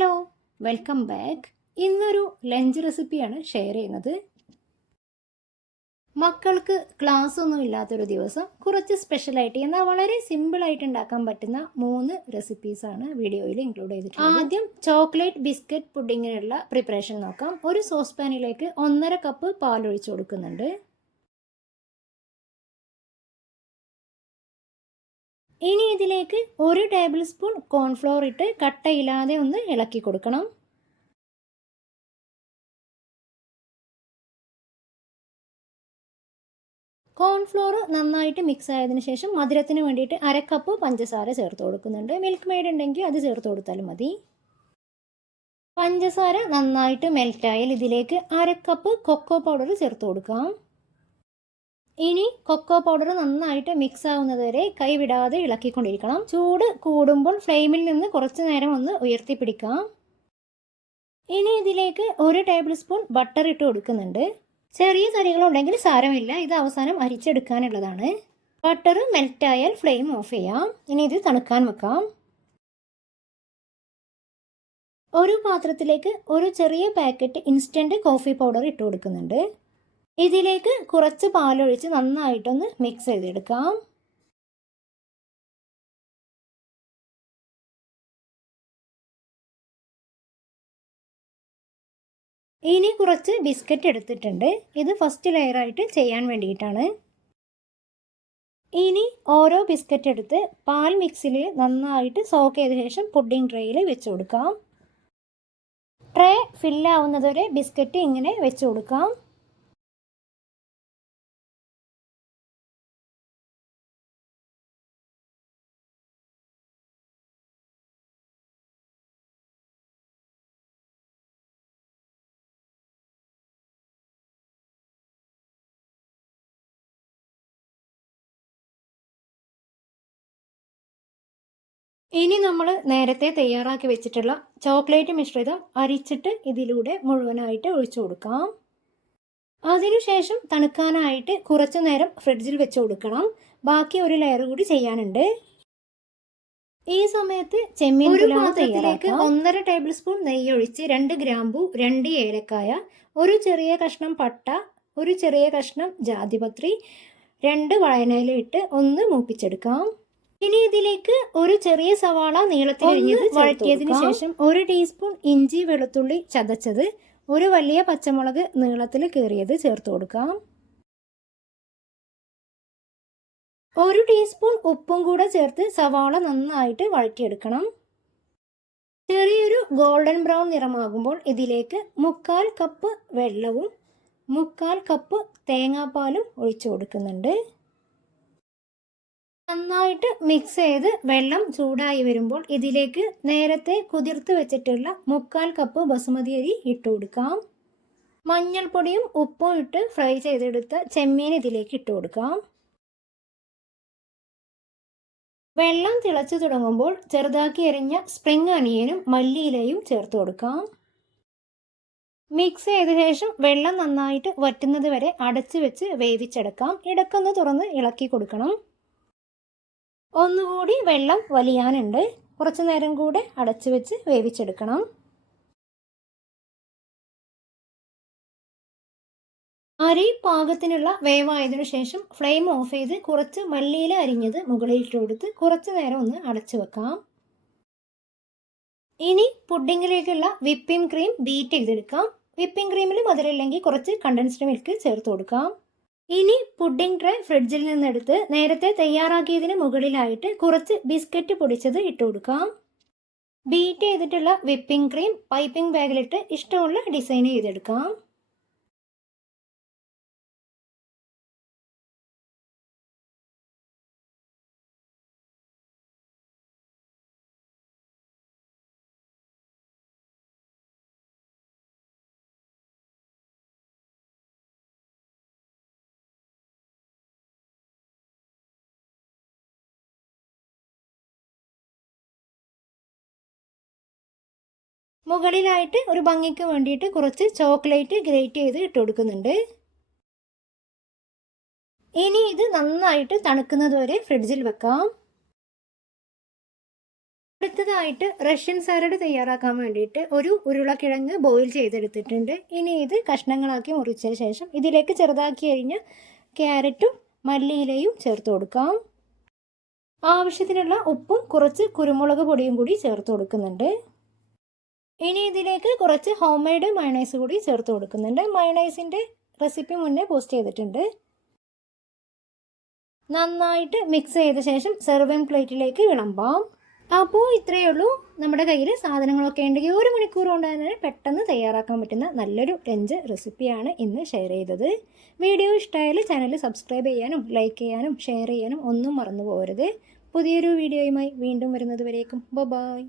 Hello welcome back. ഇന്നൊരു lunch റെസിപ്പിയാണ് share ചെയ്യുന്നത്. മക്കൾക്ക് ക്ലാസ് ഒന്നും ഇല്ലാത്തൊരു ദിവസം കുറച്ച് സ്പെഷ്യലായിട്ട് എന്നാൽ വളരെ സിമ്പിളായിട്ട് ഉണ്ടാക്കാൻ പറ്റുന്ന മൂന്ന് റെസിപ്പീസാണ് വീഡിയോയിൽ ഇൻക്ലൂഡ് ചെയ്തിട്ടുള്ളത്. ആദ്യം ചോക്ലേറ്റ് ബിസ്ക്കറ്റ് പുഡിങ്ങിനുള്ള പ്രിപ്പറേഷൻ നോക്കാം. ഒരു സോസ് പാനിലേക്ക് ഒന്നര കപ്പ് പാൽ കൊടുക്കുന്നുണ്ട്. ഇനി ഇതിലേക്ക് ഒരു ടേബിൾ സ്പൂൺ കോൺഫ്ലോർ ഇട്ട് കട്ടയില്ലാതെ ഒന്ന് ഇളക്കി കൊടുക്കണം. കോൺഫ്ലോർ നന്നായിട്ട് മിക്സ് ആയതിന് ശേഷം മധുരത്തിന് വേണ്ടിയിട്ട് അരക്കപ്പ് പഞ്ചസാര ചേർത്ത് കൊടുക്കുന്നുണ്ട്. മിൽക്ക് മെയ്ഡ് ഉണ്ടെങ്കിൽ അത് ചേർത്ത് കൊടുത്താലും മതി. പഞ്ചസാര നന്നായിട്ട് മെൽറ്റായാൽ ഇതിലേക്ക് അരക്കപ്പ് കൊക്കോ പൗഡർ ചേർത്ത് കൊടുക്കാം. ഇനി കൊക്കോ പൗഡർ നന്നായിട്ട് മിക്സ് ആവുന്നത് വരെ കൈവിടാതെ ഇളക്കിക്കൊണ്ടിരിക്കണം. ചൂട് കൂടുമ്പോൾ ഫ്ലെയിമിൽ നിന്ന് കുറച്ച് നേരം ഒന്ന് ഉയർത്തിപ്പിടിക്കാം. ഇനി ഇതിലേക്ക് ഒരു ടേബിൾ സ്പൂൺ ബട്ടർ ഇട്ട് കൊടുക്കുന്നുണ്ട്. ചെറിയ തരികളുണ്ടെങ്കിൽ സാരമില്ല ഇത് അവസാനം അരിച്ചെടുക്കാനുള്ളതാണ്. ബട്ടർ മെൽറ്റ് ആയാൽ ഫ്ലെയിം ഓഫ് ചെയ്യാം. ഇനി ഇത് തണുക്കാൻ വെക്കാം. ഒരു പാത്രത്തിലേക്ക് ഒരു ചെറിയ പാക്കറ്റ് ഇൻസ്റ്റന്റ് കോഫി പൗഡർ ഇട്ട് കൊടുക്കുന്നുണ്ട്. ഇതിലേക്ക് കുറച്ച് പാലൊഴിച്ച് നന്നായിട്ടൊന്ന് മിക്സ് ചെയ്തെടുക്കാം. ഇനി കുറച്ച് ബിസ്ക്കറ്റ് എടുത്തിട്ടുണ്ട്. ഇത് ഫസ്റ്റ് ലെയറായിട്ട് ചെയ്യാൻ വേണ്ടിയിട്ടാണ്. ഇനി ഓരോ ബിസ്ക്കറ്റ് എടുത്ത് പാൽ മിക്സിൽ നന്നായിട്ട് സോക്ക് ചെയ്ത ശേഷം പുഡിംഗ് ട്രേയിൽ വെച്ച് കൊടുക്കാം. ട്രേ ഫില്ലാവുന്നതുവരെ ബിസ്ക്കറ്റ് ഇങ്ങനെ വെച്ച് കൊടുക്കാം. ഇനി നമ്മൾ നേരത്തെ തയ്യാറാക്കി വെച്ചിട്ടുള്ള ചോക്ലേറ്റ് മിശ്രിതം അരിച്ചിട്ട് ഇതിലൂടെ മുഴുവനായിട്ട് ഒഴിച്ചു കൊടുക്കാം. അതിനുശേഷം തണുക്കാനായിട്ട് കുറച്ചു നേരം ഫ്രിഡ്ജിൽ വെച്ച് കൊടുക്കണം. ബാക്കി ഒരു ലെയർ കൂടി ചെയ്യാനുണ്ട്. ഈ സമയത്ത് ചെമ്മീൻ ഒരു പാത്രത്തിലേക്ക് ഒന്നര ടേബിൾ സ്പൂൺ നെയ്യ് ഒഴിച്ച് രണ്ട് ഗ്രാമ്പു രണ്ട് ഏലക്കായ ഒരു ചെറിയ കഷ്ണം പട്ട ഒരു ചെറിയ കഷ്ണം ജാതിപത്രി രണ്ട് വഴനയിലിട്ട് ഒന്ന് മൂപ്പിച്ചെടുക്കാം. ഇനി ഇതിലേക്ക് ഒരു ചെറിയ സവാള നീളത്തിൽ വഴറ്റിയതിനു ശേഷം ഒരു ടീസ്പൂൺ ഇഞ്ചി വെളുത്തുള്ളി ചതച്ചത് ഒരു വലിയ പച്ചമുളക് നീളത്തിൽ കീറിയത് ചേർത്ത് കൊടുക്കാം. ഒരു ടീസ്പൂൺ ഉപ്പും കൂടെ ചേർത്ത് സവാള നന്നായിട്ട് വഴറ്റിയെടുക്കണം. ചെറിയൊരു ഗോൾഡൻ ബ്രൗൺ നിറമാകുമ്പോൾ ഇതിലേക്ക് മുക്കാൽ കപ്പ് വെള്ളവും മുക്കാൽ കപ്പ് തേങ്ങാപ്പാലും ഒഴിച്ചു കൊടുക്കുന്നുണ്ട്. നന്നായിട്ട് മിക്സ് ചെയ്ത് വെള്ളം ചൂടായി വരുമ്പോൾ ഇതിലേക്ക് നേരത്തെ കുതിർത്ത് വെച്ചിട്ടുള്ള മുക്കാൽ കപ്പ് ബസുമതി അരി ഇട്ടു കൊടുക്കാം. മഞ്ഞൾപ്പൊടിയും ഉപ്പും ഇട്ട് ഫ്രൈ ചെയ്തെടുത്ത ചെമ്മീൻ ഇതിലേക്ക് ഇട്ടു കൊടുക്കാം. വെള്ളം തിളച്ചു തുടങ്ങുമ്പോൾ ചെറുതാക്കി എറിഞ്ഞ സ്പ്രിംഗ് അണിയനും മല്ലിയിലയും ചേർത്ത് കൊടുക്കാം. മിക്സ് ചെയ്ത ശേഷം വെള്ളം നന്നായിട്ട് വറ്റുന്നത് വരെ അടച്ചു വെച്ച് വേവിച്ചെടുക്കാം. ഇടക്കൊന്ന് തുറന്ന് ഇളക്കി കൊടുക്കണം. ഒന്നുകൂടി വെള്ളം വലിയാനുണ്ട്. കുറച്ച് നേരം കൂടെ അടച്ചു വെച്ച് വേവിച്ചെടുക്കണം. അരി പാകത്തിനുള്ള വേവായതിനു ശേഷം ഫ്ലെയിം ഓഫ് ചെയ്ത് കുറച്ച് മല്ലിയില അരിഞ്ഞത് മുകളിലിട്ട് കൊടുത്ത് കുറച്ച് നേരം ഒന്ന് അടച്ചു വെക്കാം. ഇനി പുഡിങ്ങിലേക്കുള്ള വിപ്പിംഗ് ക്രീം ബീറ്റ് ചെയ്തെടുക്കാം. വിപ്പിംഗ് ക്രീമിൽ മധുരമില്ലെങ്കിൽ കുറച്ച് കണ്ടൻസ്ഡ് മിൽക്ക് ചേർത്ത് കൊടുക്കാം. ഇനി പുഡിംഗ് ട്രേ ഫ്രിഡ്ജിൽ നിന്നെടുത്ത് നേരത്തെ തയ്യാറാക്കിയതിന് മുകളിലായിട്ട് കുറച്ച് ബിസ്ക്കറ്റ് പൊടിച്ചത് ഇട്ട് കൊടുക്കാം. ബീറ്റ് ചെയ്തിട്ടുള്ള വിപ്പിംഗ് ക്രീം പൈപ്പിംഗ് ബാഗിലിട്ട് ഇഷ്ടമുള്ള ഡിസൈൻ ചെയ്തെടുക്കാം. മുകളിലായിട്ട് ഒരു ഭംഗിക്ക് വേണ്ടിയിട്ട് കുറച്ച് ചോക്ലേറ്റ് ഗ്രേറ്റ് ചെയ്ത് ഇട്ട് കൊടുക്കുന്നുണ്ട്. ഇനി ഇത് നന്നായിട്ട് തണുക്കുന്നത് വരെ ഫ്രിഡ്ജിൽ വെക്കാം. അടുത്തതായിട്ട് റഷ്യൻ സാലഡ് തയ്യാറാക്കാൻ വേണ്ടിയിട്ട് ഒരു ഉരുളക്കിഴങ്ങ് ബോയിൽ ചെയ്തെടുത്തിട്ടുണ്ട്. ഇനി ഇത് കഷ്ണങ്ങളാക്കി മുറിച്ചതിന് ശേഷം ഇതിലേക്ക് ചെറുതാക്കി അരിഞ്ഞ ക്യാരറ്റും മല്ലിയിലയും ചേർത്ത് കൊടുക്കാം. ആവശ്യത്തിനുള്ള ഉപ്പും കുറച്ച് കുരുമുളക് പൊടിയും കൂടി ചേർത്ത് കൊടുക്കുന്നുണ്ട്. ഇനി ഇതിലേക്ക് കുറച്ച് ഹോം മെയ്ഡ് മയണൈസ് കൂടി ചേർത്ത് കൊടുക്കുന്നുണ്ട്. മയണൈസിന്റെ റെസിപ്പി മുന്നേ പോസ്റ്റ് ചെയ്തിട്ടുണ്ട്. നന്നായിട്ട് മിക്സ് ചെയ്ത ശേഷം സെർവിങ് പ്ലേറ്റിലേക്ക് വിളമ്പാം. അപ്പോൾ ഇത്രയേ ഉള്ളൂ. നമ്മുടെ കയ്യിൽ സാധനങ്ങളൊക്കെ ഉണ്ടെങ്കിൽ ഒരു മണിക്കൂർ കൊണ്ട് തന്നെ പെട്ടെന്ന് തയ്യാറാക്കാൻ പറ്റുന്ന നല്ലൊരു ലഞ്ച് റെസിപ്പിയാണ് ഇന്ന് ഷെയർ ചെയ്തത്. വീഡിയോ ഇഷ്ടമായാൽ ചാനൽ സബ്സ്ക്രൈബ് ചെയ്യാനും ലൈക്ക് ചെയ്യാനും ഷെയർ ചെയ്യാനും ഒന്നും മറന്നു പോകരുത്. പുതിയൊരു വീഡിയോയുമായി വീണ്ടും വരുന്നത് വരേക്കും. ബൈ